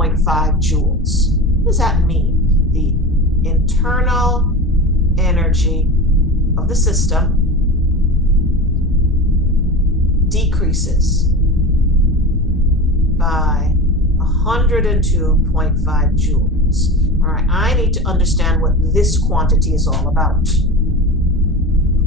2.5 joules. What does that mean? The internal energy of the system decreases by 102.5 joules. All right, I need to understand what this quantity is all about.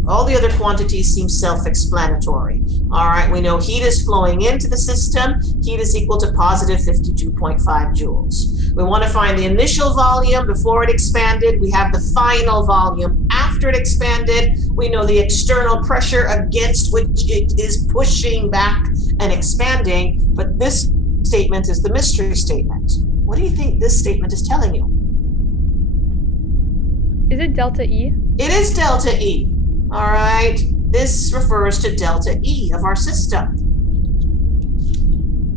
All the other quantities seem self-explanatory. All right, we know heat is flowing into the system. Heat is equal to positive 52.5 joules. We want to find the initial volume before it expanded. We have the final volume after it expanded. We know the external pressure against which it is pushing back and expanding. But this statement is the mystery statement. What do you think this statement is telling you? Is it delta E? It is delta E. All right, this refers to delta E of our system.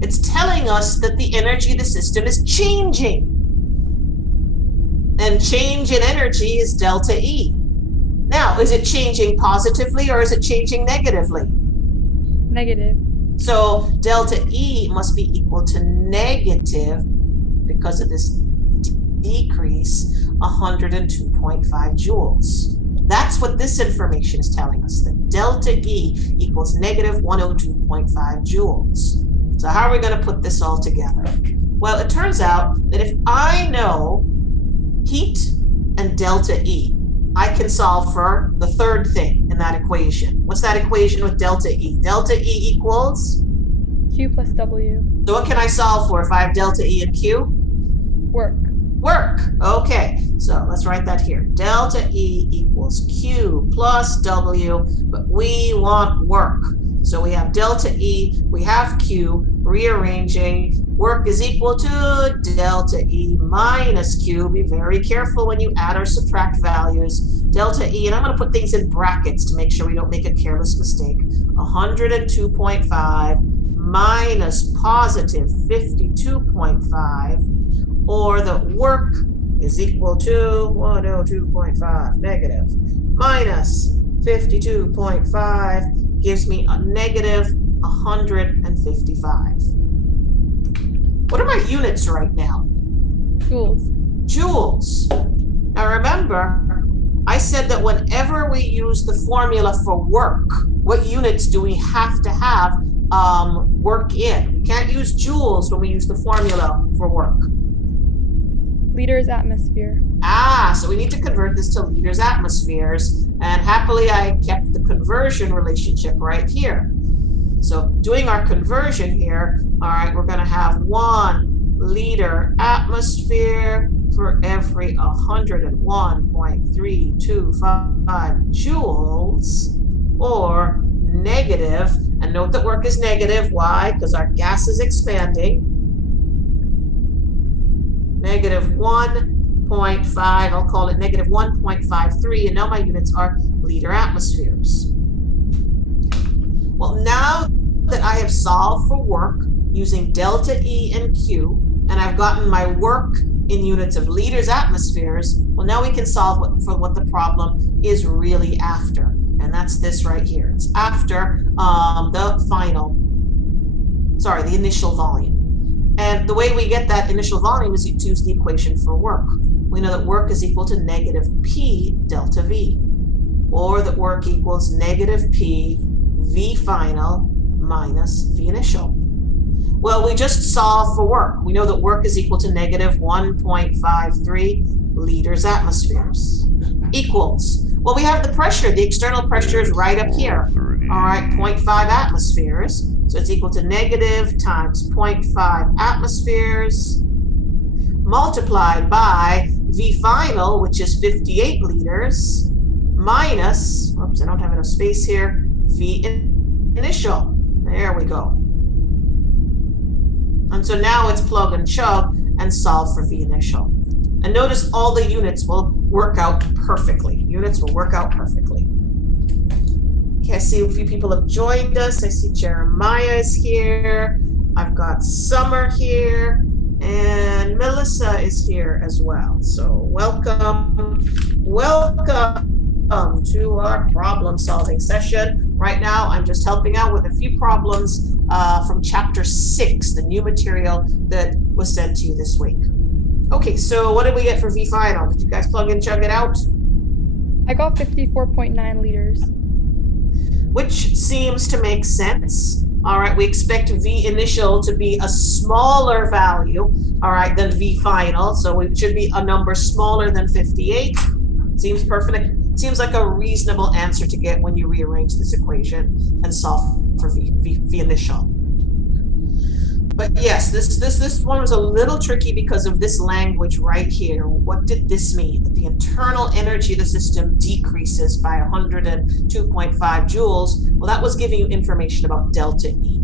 It's telling us that the energy of the system is changing. And change in energy is delta E. Now, is it changing positively or is it changing negatively? Negative. So delta E must be equal to negative, because of this decrease, 102.5 joules. That's what this information is telling us, that delta E equals negative 102.5 joules. So how are we going to put this all together? Well, it turns out that if I know heat and delta E, I can solve for the third thing in that equation. What's that equation with delta E? Delta E equals? Q plus W. So what can I solve for if I have delta E and Q? Work. Work. Okay, so let's write that here. Delta E equals Q plus W, but we want work. So we have delta E, we have Q, rearranging. Work is equal to delta E minus Q. Be very careful when you add or subtract values. Delta E, and I'm going to put things in brackets to make sure we don't make a careless mistake. 102.5 minus positive 52.5, or the work is equal to 102.5 negative minus 52.5 gives me a negative 155. What are my units right now? Joules. Joules. Now remember, I said that whenever we use the formula for work, what units do we have to have work in? We can't use joules when we use the formula for work. Liters atmosphere. So we need to convert this to liters atmospheres, and happily I kept the conversion relationship right here. So doing our conversion here, all right, we're going to have 1 liter atmosphere for every 101.325 joules, or negative, and note that work is negative. Why? Because our gas is expanding. Negative 1.5, I'll call it negative 1.53, and now my units are liter atmospheres. Well, now that I have solved for work using delta E and Q, and I've gotten my work in units of liters atmospheres, well, now we can solve for what the problem is really after, and that's this right here. It's after the initial volume. And the way we get that initial volume is to use the equation for work. We know that work is equal to negative P delta V, or that work equals negative P V final minus V initial. Well, we just solved for work. We know that work is equal to negative 1.53 liters atmospheres. Equals, well, we have the pressure. The external pressure is right up here. All right, 0.5 atmospheres. So it's equal to negative times 0.5 atmospheres multiplied by V final, which is 58 liters, minus, oops, I don't have enough space here, V initial. There we go. And so now it's plug and chug and solve for V initial. And notice all the units will work out perfectly. Units will work out perfectly. Okay, I see a few people have joined us. I see Jeremiah is here. I've got Summer here. And Melissa is here as well. So welcome. Welcome. welcome to our problem solving session. Right now, I'm just helping out with a few problems from chapter 6, the new material that was sent to you this week. Okay, so what did we get for V final? Did you guys plug and chug it out? I got 54.9 liters. Which seems to make sense. All right, we expect V initial to be a smaller value, all right, than V final. So it should be a number smaller than 58. Seems perfect. Seems like a reasonable answer to get when you rearrange this equation and solve for V initial. But yes, this one was a little tricky because of this language right here. What did this mean? That the internal energy of the system decreases by 102.5 joules. Well, that was giving you information about delta E.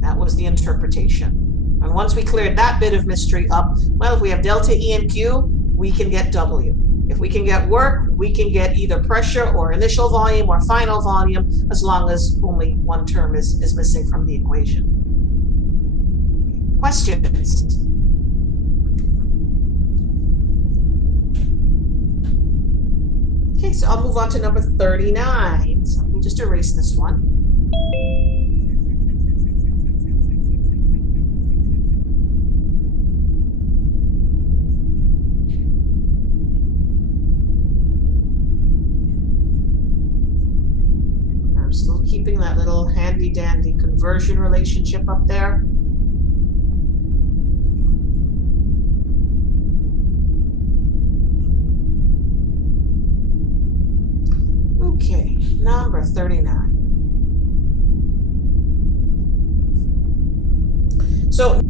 That was the interpretation. And once we cleared that bit of mystery up, well, if we have delta E and Q, we can get W. If we can get work, we can get either pressure or initial volume or final volume, as long as only one term is missing from the equation. Questions? Okay, so I'll move on to number 39. So let me just erase this one. I'm still keeping that little handy dandy conversion relationship up there. Okay, number 39. So